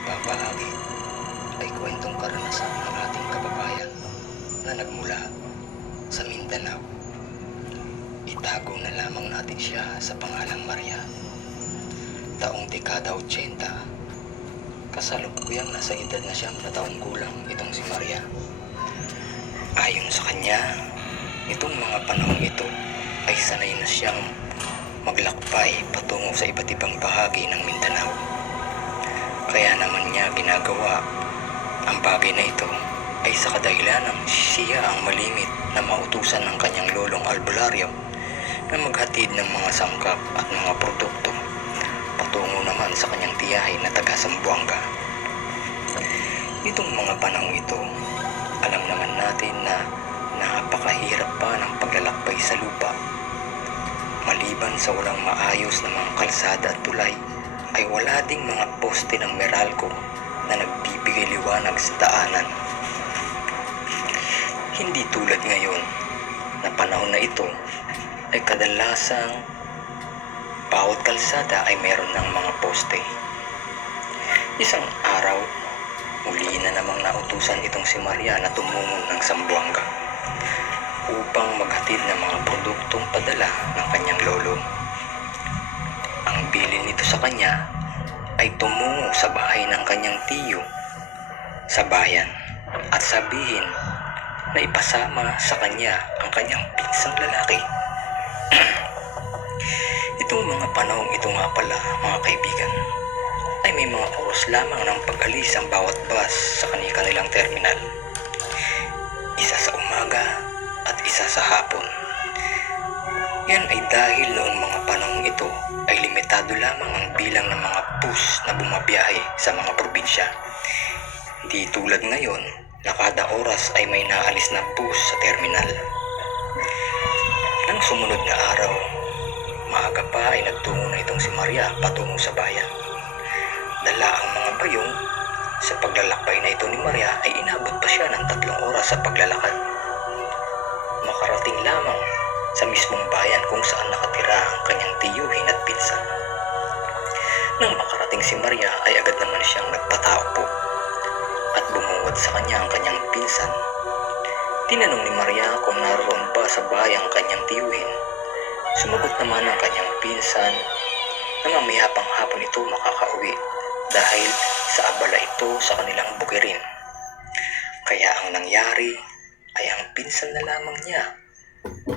ibabahagi ay kwentong karanasan ng ating kababayan na nagmula sa Mindanao. Itago na lamang natin siya sa pangalang Maria. Taong dekada 80, kasalukuyang nasa edad na 9 gulang itong si Maria. Ayon sa kanya, itong mga panahong ito ay sanay na siyang maglakbay patungo sa iba't ibang bahagi ng Mindanao. Kaya naman niya ginagawa ang bagay na ito ay sa kadahilanang siya ang malimit na mautusan ng kanyang lolong albularyo na maghatid ng mga sangkap at mga produkto patungo naman sa kanyang tiyahin na taga Zamboanga. Itong mga panahong ito, alam naman natin na napakahirap pa ng paglalakbay sa lupa. Maliban sa walang maayos na mga kalsada at tulay, ay wala ding mga poste ng Meralco na nagbibigay liwanag sa daanan. Hindi tulad ngayon na panahon na ito ay kadalasang bawat kalsada ay meron ng mga poste. Isang araw, muli na namang nautusan itong si Maria na tumungo ng Zamboanga upang maghatid ng mga produktong padala ng kanyang lolo. Ang bilin nito sa kanya ay tumungo sa bahay ng kanyang tiyo sa bayan at sabihin na ipasama sa kanya ang kanyang pinsang lalaki. Itong mga panahong ito nga pala, mga kaibigan, ay may mga oras lamang ng pag-alis ang bawat bus sa kanilang terminal. Isa sa umaga at isa sa hapon. Yan ay dahil noong mga panahong ito ay limitado lamang ang bilang ng mga bus na bumabiyahe sa mga probinsya. Di tulad ngayon na kada oras ay may naalis na bus sa terminal. Nang sumunod na araw, maaga pa ay nagtungo na itong si Maria patungo sa bayan. Dala ang mga bayong. Sa paglalakbay na ito ni Maria ay inabot pa siya ng 3 oras sa paglalakad. Makarating lamang sa mismong bayan kung saan nakatira ang kanyang tiyuhin at pinsan. Nang makarating si Maria ay agad naman siyang nagpataupo at bumungad sa kanya ang kanyang pinsan. Tinanong ni Maria kung naroon ba sa bahay ang kanyang tiyuhin. Sumagot naman ang kanyang pinsan na mamaya pang hapon ito makakauwi dahil sa abala ito sa kanilang bukirin. Kaya ang nangyari ay ang pinsan na lamang niya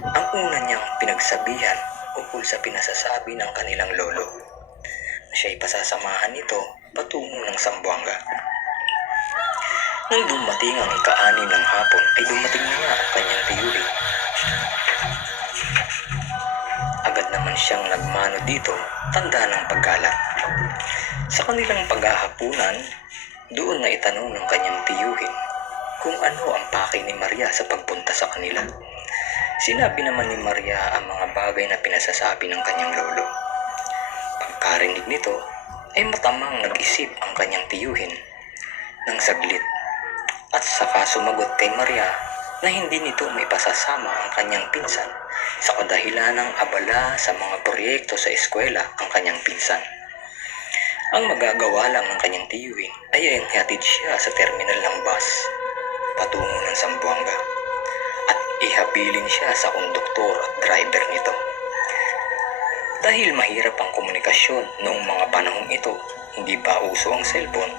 ang una niyang pinagsabihan ukol sa pinasasabi ng kanilang lolo na siya'y pasasamahan nito patungo ng Zamboanga. Nang dumating ang ika-6 ng hapon ay dumating na nga ang kanyang tiyuhin. Agad naman siyang nagmano dito, tanda ng paggalang. Sa kanilang paghahapunan, doon na itanong ng kanyang tiyuhin kung ano ang pakay ni Maria sa pagpunta sa kanila. Sinabi naman ni Maria ang mga bagay na pinasasabi ng kanyang lolo. Pagkarinig nito ay matamang nag-isip ang kanyang tiyuhin ng saglit at saka sumagot kay Maria na hindi nito may pasasama ang kanyang pinsan sa kadahilan ng abala sa mga proyekto sa eskwela ang kanyang pinsan. Ang magagawa lang ng kanyang tiyuhin ay ang hatid siya sa terminal ng bus patungo ng Zamboanga at ihabilin siya sa konduktor at driver nito. Dahil mahirap ang komunikasyon noong mga panahong ito, hindi pa uso ang cellphone,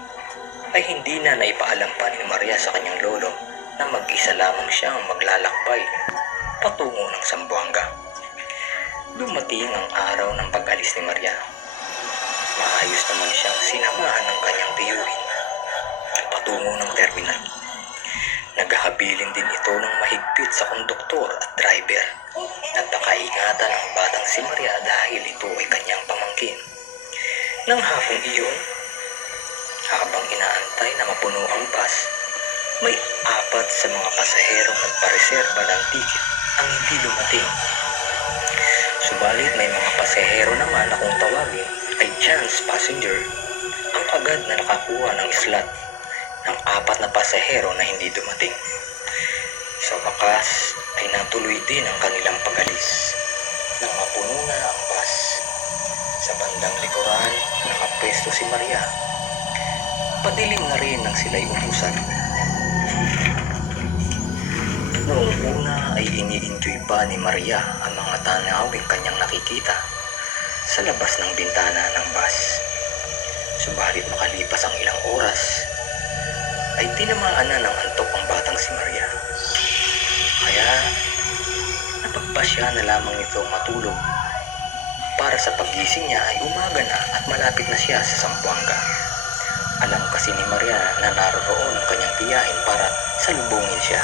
ay hindi na naipaalam pa ni Maria sa kanyang lolo na mag-isa lamang siyang maglalakbay patungo ng Zamboanga. Dumating ang araw ng pag-alis ni Maria. Maayos naman siyang sinamahan ng kanyang tiyuhin patungo ng terminal. Naghahabilin din ito ng mahigpit sa konduktor at driver at nakaingatan ang batang si Maria dahil ito ay kanyang pamangkin. Nang hapong iyon, habang inaantay na mapuno ang bus, may 4 sa mga pasaherong nagpareserba ng tiket ang hindi dumating. Subalit may mga pasahero naman na kung tawagin ay chance passenger ang agad na nakakuha ng slot ng 4 na pasahero na hindi dumating. Sa wakas ay natuloy din ang kanilang pag-alis. Nang mapuno na ang bus, sa bandang likuran nakapwesto si Maria Padilim na rin nang sila'y umusan. Noong una ay ini-enjoy pa ni Maria ang mga tanawing kanyang nakikita sa labas ng bintana ng bus. Subalit makalipas ang ilang oras, ay tinamaan na ng antok ang batang si Maria. Kaya napagpasya na lamang nitong matulog. Para sa paggising niya ay umaga na at malapit na siya sa Zamboanga. Alam kasi ni Maria na naroon ang kanyang tiyahin para salubungin siya.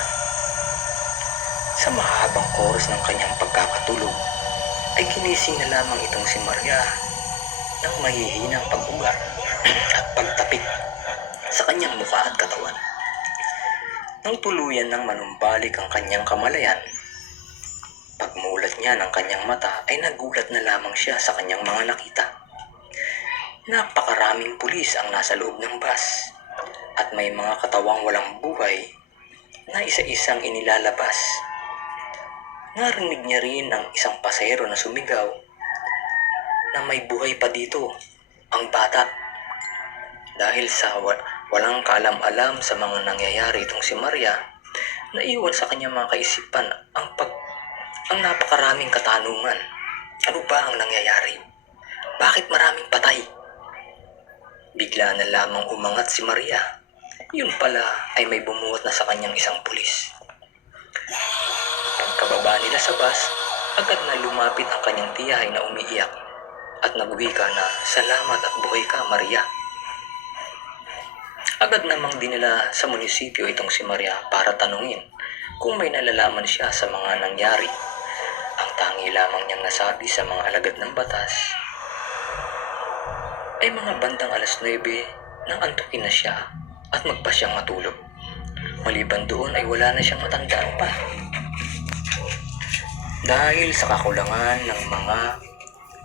Sa mahabang oras ng kanyang pagkakatulog, ay ginising na lamang itong si Maria ng mahihinang pag-ugat at pagtapik sa kanyang mukha at katawan. Nang tuluyan ng manumbalik ang kanyang kamalayan, pagmulat niya ng kanyang mata ay nagulat na lamang siya sa kanyang mga nakita. Napakaraming pulis ang nasa loob ng bus at may mga katawang walang buhay na isa-isang inilalabas. Narinig niya rin ang isang pasahero na sumigaw na may buhay pa dito, ang bata. Dahil sa walang kaalam-alam sa mga nangyayari itong si Maria, naiwan sa kanyang mga kaisipan ang napakaraming katanungan. Ano ba ang nangyayari? Bakit maraming patay? Bigla na lamang umangat si Maria. Yun pala ay may bumuhat na sa kanyang isang pulis. Pagkababa nila sa bus, agad na lumapit ang kanyang tiyahin na umiiyak at nagwika na, "Salamat at buhay ka, Maria." Agad namang dinala sa munisipyo itong si Maria para tanungin kung may nalalaman siya sa mga nangyari. Ang tangi lamang niyang nasabi sa mga alagad ng batas ay mga bandang 9:00 nang antukin na siya at magpa siyang matulog. Maliban doon ay wala na siyang matandaan pa. Dahil sa kakulangan ng mga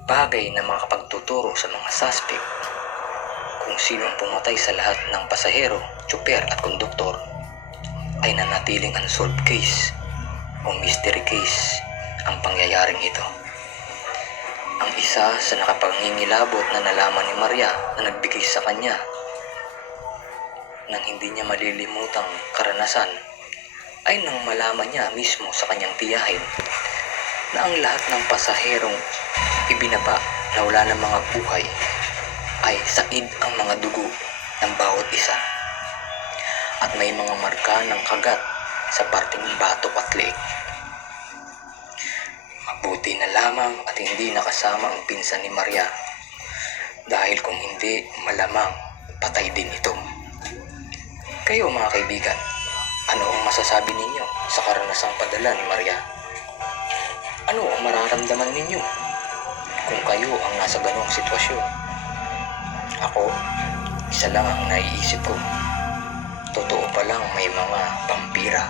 bagay na makapagtuturo sa mga suspect kung sino ang pumatay sa lahat ng pasahero, tsuper at konduktor, ay nanatiling unsolved case o mystery case ang pangyayaring ito. Ang isa sa nakapangingilabot na nalaman ni Maria na nagbigay sa kanya ng hindi niya malilimutang karanasan ay nang malaman niya mismo sa kanyang tiyahin na ang lahat ng pasaherong ibinaba na wala ng mga buhay ay said ang mga dugo ng bawat isa at may mga marka ng kagat sa parting batok at leeg. Mabuti na lamang at hindi nakasama ang pinsan ni Maria dahil kung hindi, malamang patay din ito. Kayo mga kaibigan, ano ang masasabi ninyo sa karanasang padala ni Maria? Ano ang mararamdaman ninyo kung kayo ang nasa ganong sitwasyon? Ako, isa lang ang naiisip ko. Totoo palang may mga vampira.